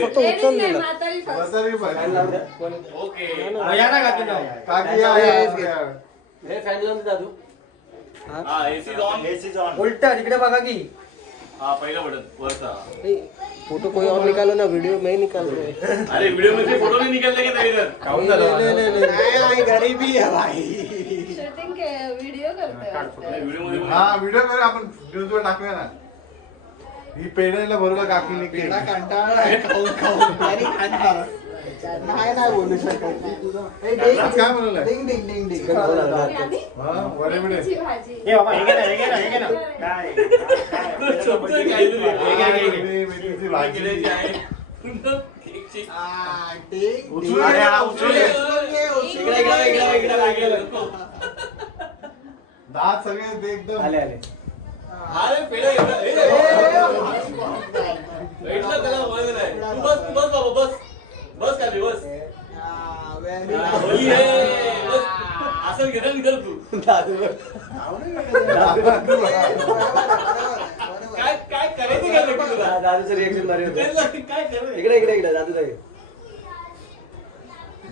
फक्त उचल दिलं. उलटा तिकडे बघा की पहिला बटन वरचा. फोटो कोई और निकालो ना, वीडियो मैं ही निकाल रहा हूँ. अरे व्हिडिओ मध्ये फोटो नाही निकालले का नाही तर काऊन झालं. गरीबी है भाई. शूटिंग के व्हिडिओ करतोय. व्हिडिओ मध्ये हा व्हिडिओ मध्ये आपण न्यूजवर टाकूया ना. ही पेढ्याला भरवलं काकीने केक. कंटाळा आहे खाऊन खाऊन आणि खाणार नाही बोलू शकत. काय बनवलंय? डिंग डिंग डिंग डिंग. हा वडे बिडे. मेथीची भाजी. हे बाबा हे घे ना काय चमचं काय तुझे? मेथीची भाजी. केलेली आहे. केकची. उचलून घे, उचलून घे. इकडे. दात सगळे ते एकदम आले अरे पेढा भेटलं त्याला वळलं नाही. तू बस बाबा बस खाली बस. होली आहे. बस. असं घेणं निघाल तू. काय करायचं काय नक्की तुला? दादूचं रिएक्शन भारी होतं. काय करायचं? इकडे दादूचं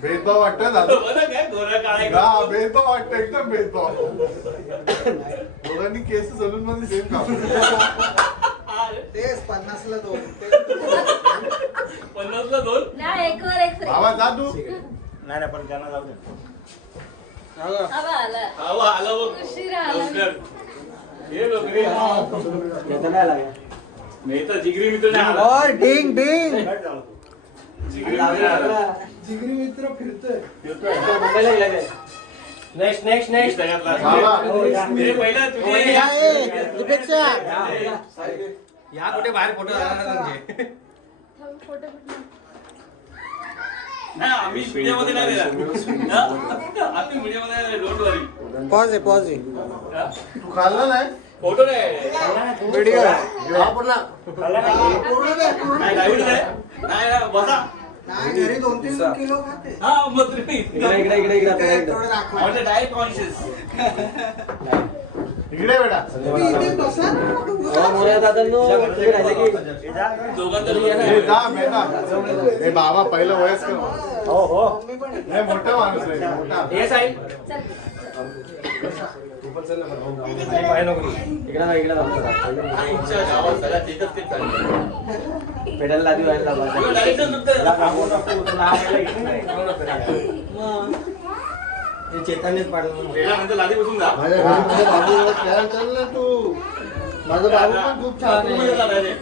भेदभाव वाटतं दादा. बरं काय गोरा काळा हा भेदभाव वाटतं, एकदम भेदभाव. दोघांनी केस सलून मध्ये सेम काम. तेच 50ला 2. 50ला 2. नाही, एक वर एक फ्री. बाबा जा तू. नाही पण त्यांना जाऊ दे. आवा आला. आला बघ. उशिरा आला. लवकर. हे लोकरी. येतं नाही लागला. मी तर जिगरी मित्र नाही आला. और डिंग डिंग. जिगरी मित्र नाही आला. जिगरी मित्र फिरतोय. मुंबईला गेला काय? नेक्स्ट बाबा. ते पहिला तुझे या कुठे बाहेर फोटो थांब, फोटो कुठला? नाही आम्ही व्हिडिओ मध्ये नाही दिला. आम्ही व्हिडिओ मध्ये डोंट वरी. पॉज आहे. तू खाल्ला नाही? फोटो नाही. व्हिडिओ नाही लाईव्ह नाही बसा. घरी 2-3 किलो खाते. हा मग तुम्ही इकडे डायट कॉन्शियस. इकडे बेटा. बसा हे जा बेटा. हे बाबा पहिलं वयस्कर. हे मोठा माणूस आहे मोठा. पेडल लादी व्हायला चेतननेच पाडलं. लादी बसून जा. माझ्या घरी माझ्या बाबूला खेळायला चल ना तू. माझा बाबू पण खूप छान आहे.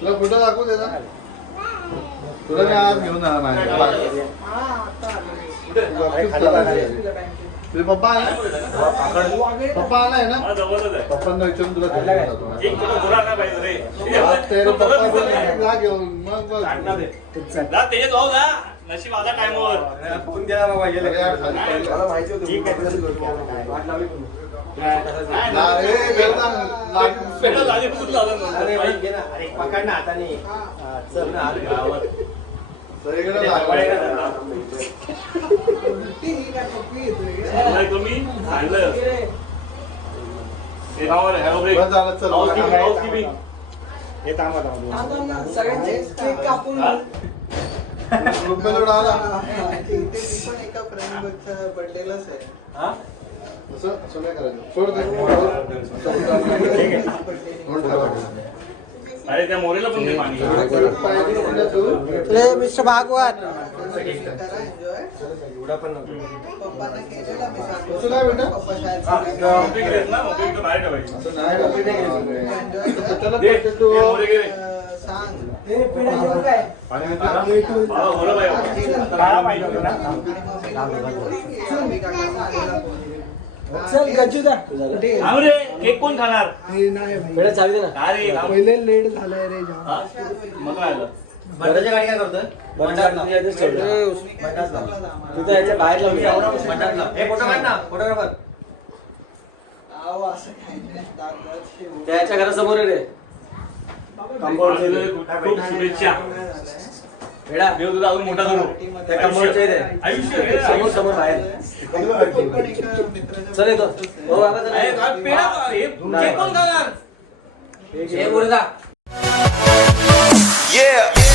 तुला कुठं दाखवू दे ना. तुला मी आज घेऊन जाणार माझ्या. तुझे पप्पा आले? पप्पा आलाय ना? पप्पांना विचारून तुला घेऊन जातो. तेरे पप्पा जा घेऊन मग बघ. नशीब आला टाइमवर. फोन केला बाबा गेले. मला माहिती होतं. ठीक आहे. वाट लावली तुम्ही. पेढा लादी बसून लावला अरे नंतर. घे ना. अरे पकड ना हाताने. चल ना आले गावात. सगळीकडे लागलं. तुम्ही सांडलं. हे नावावर आहे, हो ब्रेक. बस झालं, चल. Housekeeping. हे थांबा. सगळ्यांचे केक कापून रुपये आला. एका फ्रेंडचा बर्थडेलाच आहे. हा असं नाही करायचं. सोड दे. सोड ठेवायचं. अरे त्या मोरेला पण दे पाणी. ले मिस्टर भागवत. एवढा पण नको. पप्पांना केलेला मी सांगतो. तुला काय बेटा? पप्पा शाळेत मोठे गेलेत ना, मोठे इकडे बाहेर ठेवायचे. असं नाही करायचं. त्याला दे, पटकन तू. हे मोरे गेले. सांग. आणि मग बाबा, मोरं बाहेर. काळा पाहिजे होता ना. चल गजूदा. थांब रे, केक कोण खाणार? वेळ चालू दे ना. अरे थांब. पहिले लेट झालाय रे. हा? मग काय झालं? बटाच्या गाडी काय करतोय? बटाटा तुझं याच्या बाहेर लावून बटाटा. हे फोटो काढ ना, फोटोग्राफर. त्याच्या घरासमोर आहे रे. खूप शुभेच्छा. वेडा देव तुला अजून मोठा करू. त्या कंपाऊंडच्या इथे. आयुष्य समोर समोर बाहेर. चल येतो. हो बाबा चल. अरे, पेढा हे केक कोण खाणार? हे मुलगा. Yeah.